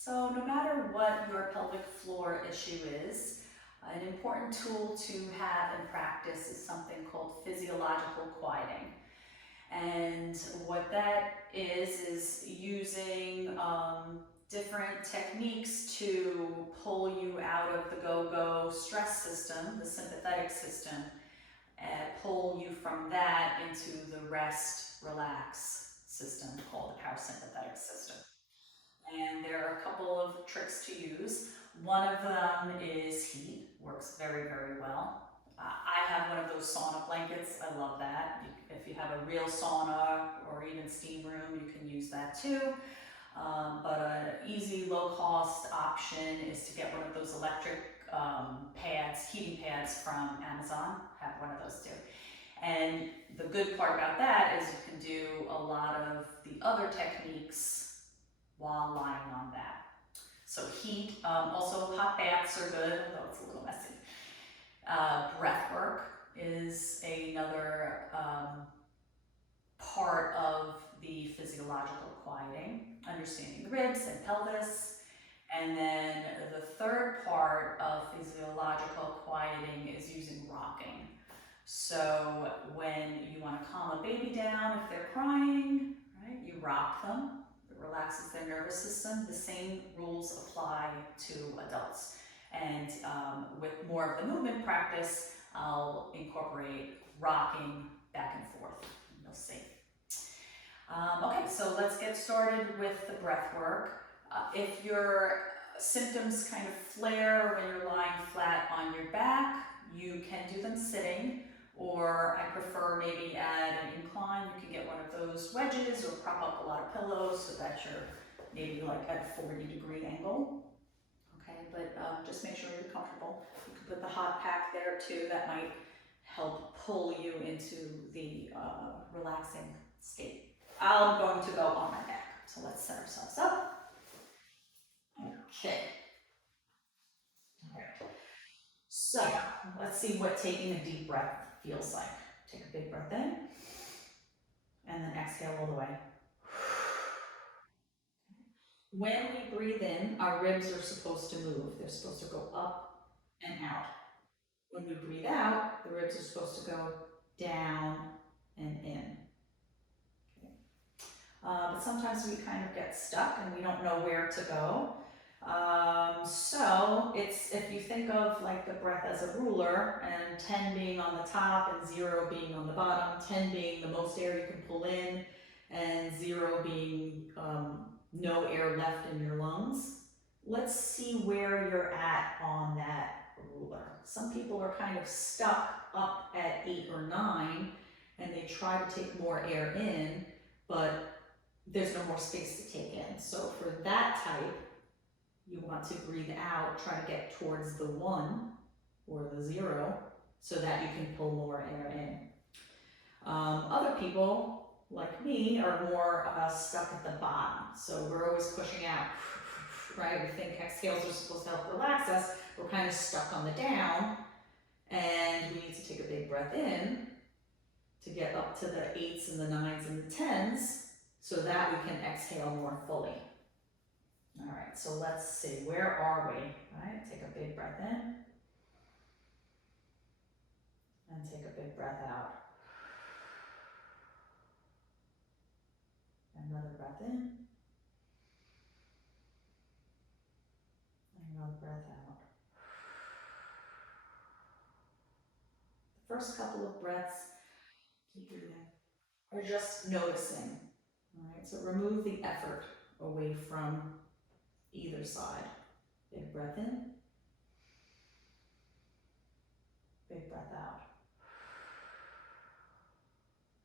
So no matter what your pelvic floor issue is, an important tool to have in practice is something called physiological quieting. And what that is using different techniques to pull you out of the go-go stress system, the sympathetic system, and pull you from that into the rest, relax system called the parasympathetic system. And there are a couple of tricks to use. One of them is heat, works very, very well. I have one of those sauna blankets. I love that. If you have a real sauna or even steam room, you can use that too. But an easy, low-cost option is to get one of those electric pads, heating pads from Amazon. Have one of those too. And the good part about that is you can do a lot of the other techniques while lying on that. So heat, also hot baths are good, although it's a little messy. Breath work is another part of the physiological quieting, understanding the ribs and pelvis. And then the third part of physiological quieting is using rocking. So when you want to calm a baby down if they're crying, right, you rock them. Relaxes their nervous system. The same rules apply to adults. And with more of the movement practice, I'll incorporate rocking back and forth. You'll see. Okay, so let's get started with the breath work. If your symptoms kind of flare when you're lying flat on your back, you can do them sitting. Or I prefer maybe at an incline, you can get one of those wedges or prop up a lot of pillows so that you're maybe like at a 40-degree angle. Okay, but just make sure you're comfortable. You can put the hot pack there too. That might help pull you into the relaxing state. I'm going to go on my back. So let's set ourselves up. Okay. All right. So let's see what taking a deep breath feels like. Take a big breath in, and then exhale all the way. When we breathe in, our ribs are supposed to move. They're supposed to go up and out. When we breathe out, the ribs are supposed to go down and in. Okay. But sometimes we kind of get stuck and we don't know where to go. So it's, if you think of like the breath as a ruler and 10 being on the top and 0 being on the bottom, 10 being the most air you can pull in and 0 being no air left in your lungs. Let's see where you're at on that ruler. Some people are kind of stuck up at 8 or 9 and they try to take more air in, but there's no more space to take in. So for that type, you want to breathe out, try to get towards the 1 or the 0 so that you can pull more air in. Other people, like me, are more stuck at the bottom. So we're always pushing out, right? We think exhales are supposed to help relax us. We're kind of stuck on the down, and we need to take a big breath in to get up to the 8s and the 9s and the 10s so that we can exhale more fully. All right, so let's see, where are we? All right, take a big breath in and take a big breath out. Another breath in and another breath out. The first couple of breaths, keep breathing, are just noticing. All right, so remove the effort away from either side. Big breath in, big breath out.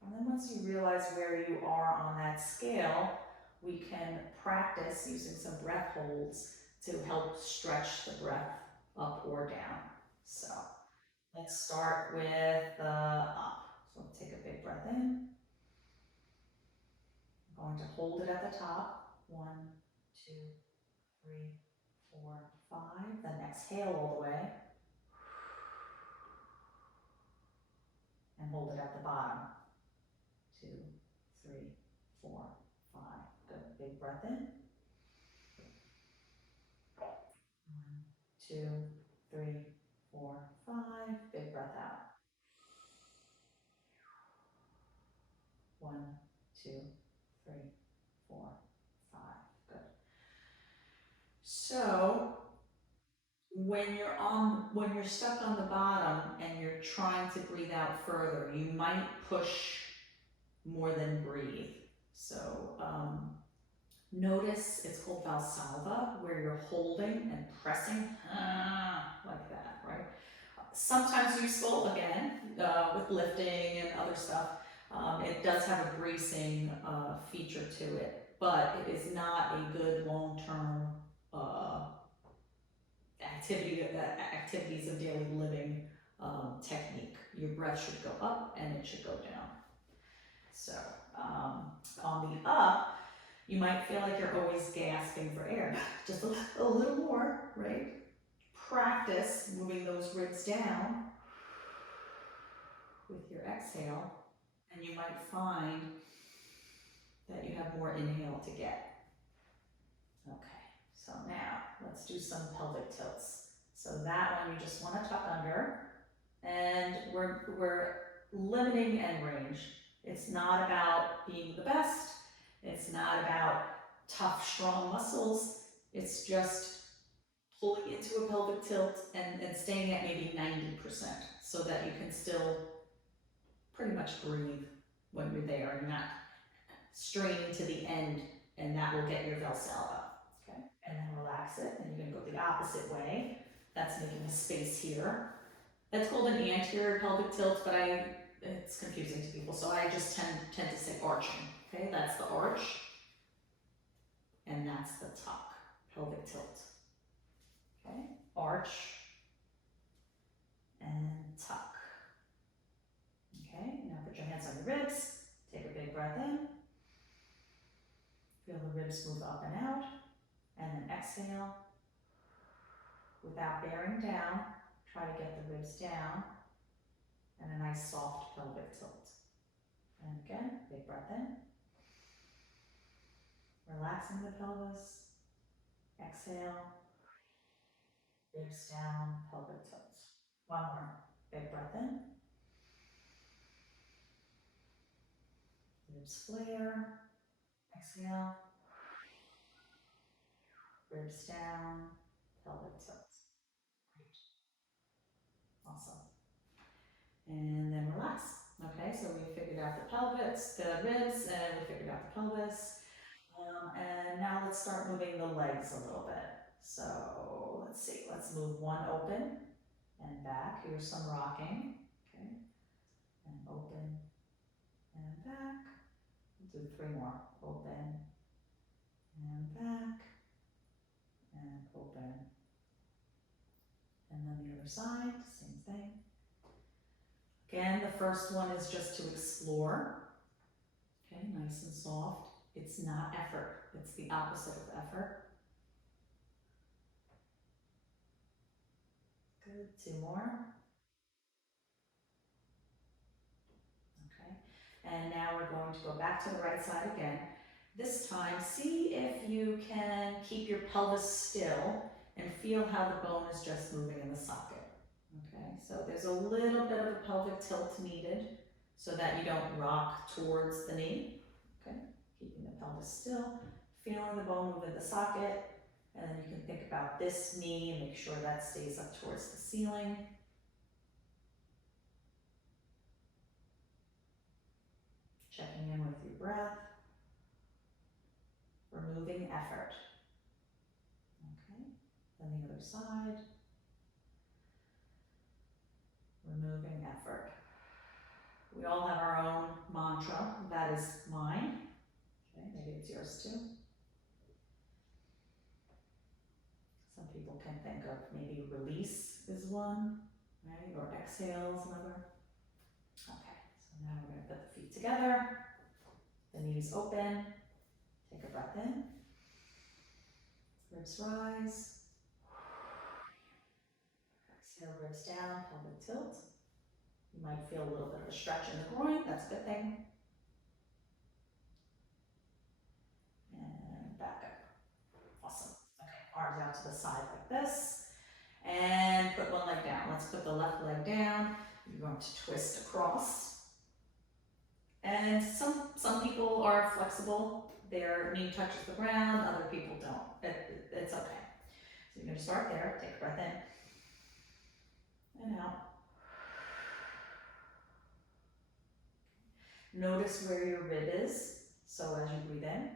And then once you realize where you are on that scale, we can practice using some breath holds to help stretch the breath up or down. So let's start with up. So take a big breath in. I'm going to hold it at the top. 1, 2, 3, 4, 5. Then exhale all the way. And hold it at the bottom. 2, 3, 4, 5. Good. Big breath in. 2, 3, 4, 5. Big breath out. 1, 2, 3, 4, 5. Good. So when you're stuck on the bottom and you're trying to breathe out further, you might push more than breathe. So notice, it's called Valsalva, where you're holding and pressing like that, right? Sometimes useful, again, with lifting and other stuff. It does have a bracing feature to it, but it is not a good long-term activities of daily living technique. Your breath should go up and it should go down. So on the up, you might feel like you're always gasping for air. Just a little more, right? Practice moving those ribs down with your exhale, and you might find that you have more inhale to get. Okay, so now let's do some pelvic tilts. So that one you just want to tuck under, and we're limiting end range. It's not about being the best. It's not about tough, strong muscles. It's just pulling into a pelvic tilt and staying at maybe 90% so that you can still pretty much breathe when you're there. You're not straining to the end, and that will get your Valsalva. Okay, and then relax it, and you're gonna go the opposite way. That's making a space here. That's called an anterior pelvic tilt, but it's confusing to people, so I just tend to say arching. Okay, that's the arch, and that's the tuck, pelvic tilt. Okay, arch and tuck. Okay, now put your hands on your ribs, take a big breath in, feel the ribs move up and out, and then exhale. Without bearing down, try to get the ribs down, and a nice soft pelvic tilt. And again, big breath in, relaxing the pelvis, exhale, ribs down, pelvic tilt. One more, big breath in, ribs flare, exhale, ribs down, pelvic tilt. Great. Awesome. And then relax. Okay, so we figured out the ribs, and we figured out the pelvis. And now let's start moving the legs a little bit. So let's see, let's move one open and back. Here's some rocking. Okay, and open and back. We'll do 3 more. Open and back and open. And then the other side, same thing. Again, the first one is just to explore. Okay, nice and soft. It's not effort. It's the opposite of effort. Good, 2 more. Okay, and now we're going to go back to the right side again. This time, see if you can keep your pelvis still and feel how the bone is just moving in the socket. Okay, so there's a little bit of a pelvic tilt needed so that you don't rock towards the knee. Okay, keeping the pelvis still, feeling the bone move in the socket, and then you can think about this knee and make sure that stays up towards the ceiling. Checking in with your breath, removing effort. Okay, then the other side, removing effort. We all have our own mantra. That is mine. Okay, maybe it's yours too. Some people can think of maybe release is one, right? Or exhale is another. Okay, so now we're going to put the feet together, the knees open, take a breath in, ribs rise, exhale, ribs down, pelvic tilt. You might feel a little bit of a stretch in the groin, that's a good thing. And back up. Awesome. Okay, arms out to the side like this. And put one leg down. Let's put the left leg down. You're going to twist across. And some people are flexible. Their knee touches the ground, other people don't. It's okay. So you're going to start there. Take a breath in and out. Notice where your rib is. So as you breathe in,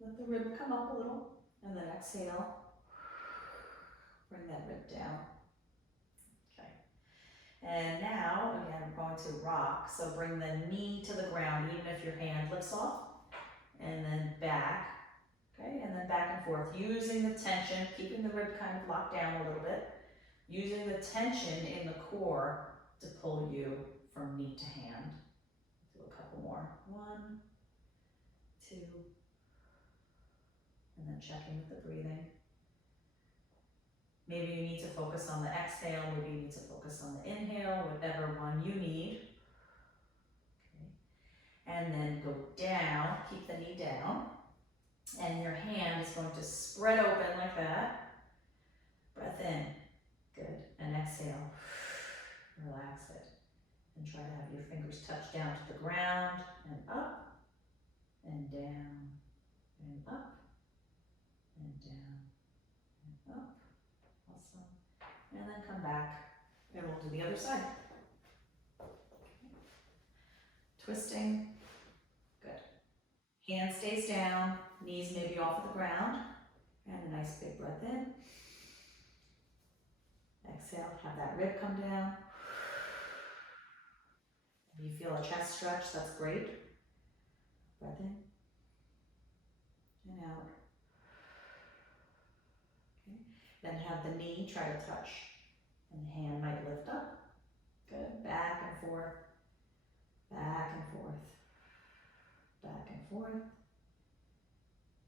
let the rib come up a little, and then exhale. Bring that rib down. Okay. And now, again, we're going to rock. So bring the knee to the ground, even if your hand lifts off. And then back. Okay, and then back and forth. Using the tension, keeping the rib kind of locked down a little bit. Using the tension in the core to pull you from knee to hand. Do a couple more. 1, 2, and then checking with the breathing. Maybe you need to focus on the exhale, maybe you need to focus on the inhale, whatever one you need. Okay. And then go down, keep the knee down, and your hand is going to spread open like that. Breath in, good, and exhale, relax it. And try to have your fingers touch down to the ground, and up, and down, and up, and down, and up. Awesome. And then come back, and we'll do the other side. Twisting, good. Hand stays down, knees may be off of the ground, and a nice big breath in. Exhale, have that rib come down. If you feel a chest stretch, that's great. Breath in and out. Okay. Then have the knee try to touch, and the hand might lift up. Good. Back and forth, back and forth, back and forth.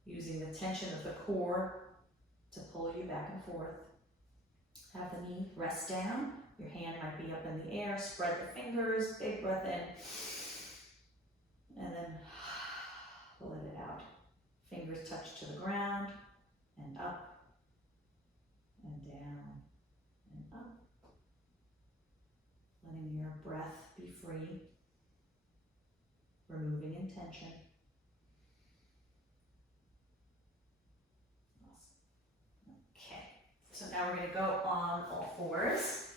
Using the tension of the core to pull you back and forth. Have the knee rest down. Your hand might be up in the air. Spread the fingers. Big breath in. And then let it out. Fingers touch to the ground. And up. And down. And up. Letting your breath be free. Removing intention. Awesome. Okay. So now we're going to go on all fours.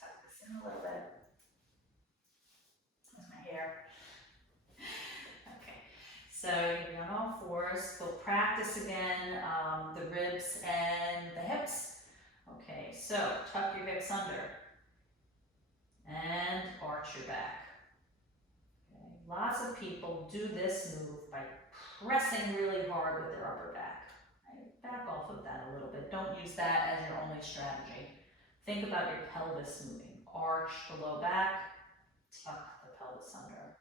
Tuck this in a little bit. That's my hair. Okay. So you're going to be on all fours. We'll practice again the ribs and the hips. Okay. So tuck your hips under. And arch your back. Okay. Lots of people do this move by pressing really hard with their upper back. Right? Back off of that a little bit. Don't use that as your only strategy. Think about your pelvis moving. Arch the low back, tuck the pelvis under.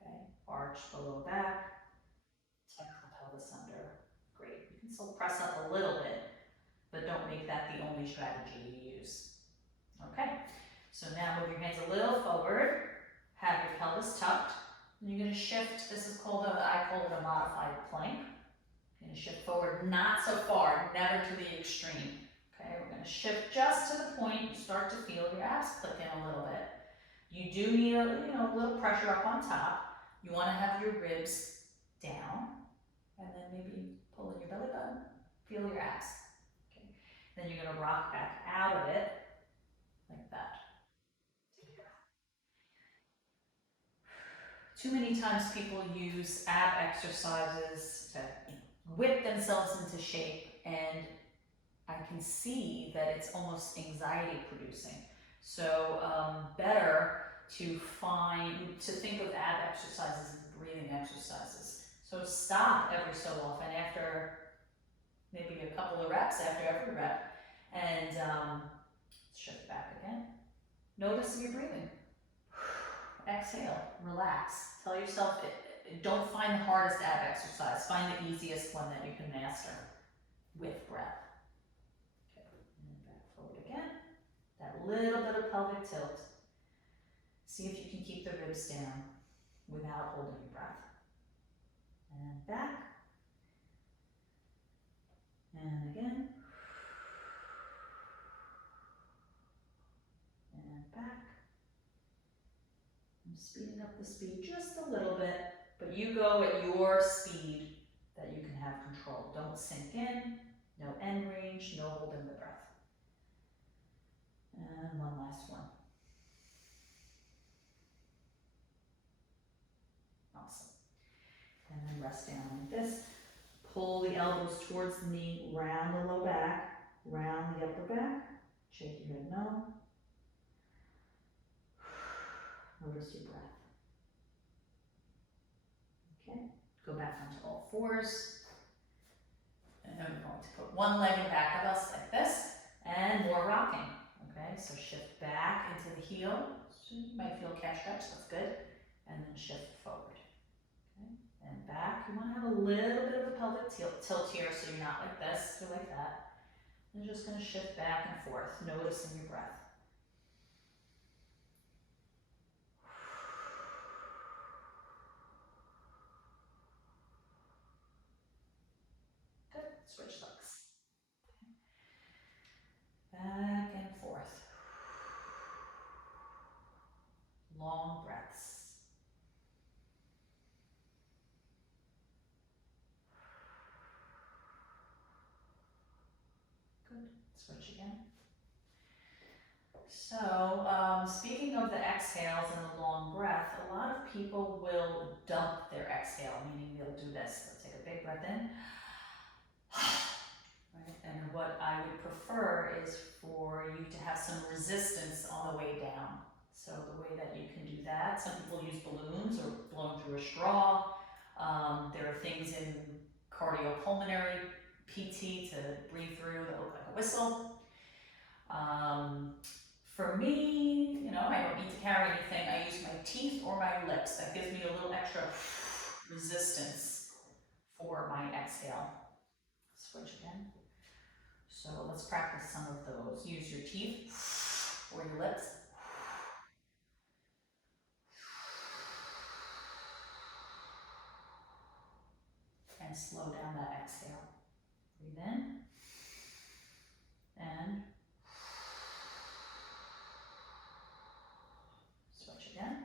Okay, arch the low back, tuck the pelvis under. Great. You can still press up a little bit, but don't make that the only strategy you use. Okay, so now move your hands a little forward. Have your pelvis tucked. And you're going to shift. This is called I call it a modified plank. You're going to shift forward, not so far, never to the extreme. Okay, we're going to shift just to the point you start to feel your abs click in a little bit. You do need a little pressure up on top. You want to have your ribs down, and then maybe pull in your belly button. Feel your abs. Okay, then you're going to rock back out of it like that. Too many times people use ab exercises to whip themselves into shape, and I can see that it's almost anxiety producing. So better to think of ab exercises as breathing exercises. So stop every so often after maybe a couple of reps, after every rep, and shift back again. Notice your breathing. Exhale, relax. Tell yourself, don't find the hardest ab exercise. Find the easiest one that you can master with breath. Okay, and back forward again. That little bit of pelvic tilt. See if you can keep the ribs down without holding your breath. And back. Speeding up the speed just a little bit, but you go at your speed that you can have control. Don't sink in, no end range, no holding the breath. And one last one. Awesome. And then rest down like this. Pull the elbows towards the knee, round the low back, round the upper back. Shake your head no. Notice your breath. Okay, go back onto all fours. And then we're going to put one leg in back of us like this, and more rocking. Okay, so shift back into the heel. So you might feel calf stretch, that's good. And then shift forward. Okay, and back. You want to have a little bit of a pelvic tilt here, so you're not like this, you're like that. And you're just going to shift back and forth, noticing your breath. Good, switch legs. Back and forth. Long breaths. Good. Switch again. So, speaking of the exhales and the long breath, a lot of people will dump their exhale, meaning they'll do this. They'll take a big breath in. Right? And what I would prefer is for you to have some resistance on the way down. So the way that you can do that, some people use balloons or blowing through a straw. There are things in cardiopulmonary PT to breathe through that look like a whistle. For me, you know, I don't need to carry anything. I use my teeth or my lips. That gives me a little extra resistance for my exhale. Switch again. So let's practice some of those. Use your teeth or your lips. And slow down that exhale. Breathe in. And switch again.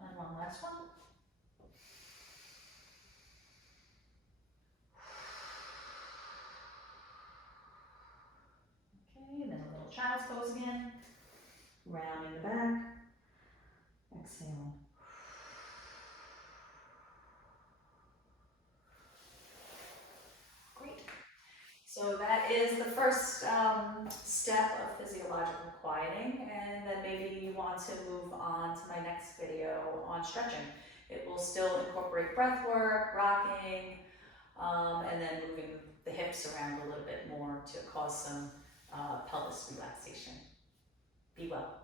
And one last one. Okay, then a little child's pose again. Rounding the back. Exhaling. Great. So that is the first step of physiological quieting, and then maybe you want to move on to my next video on stretching. It will still incorporate breath work, rocking, and then moving the hips around a little bit more to cause some pelvis relaxation. Be well.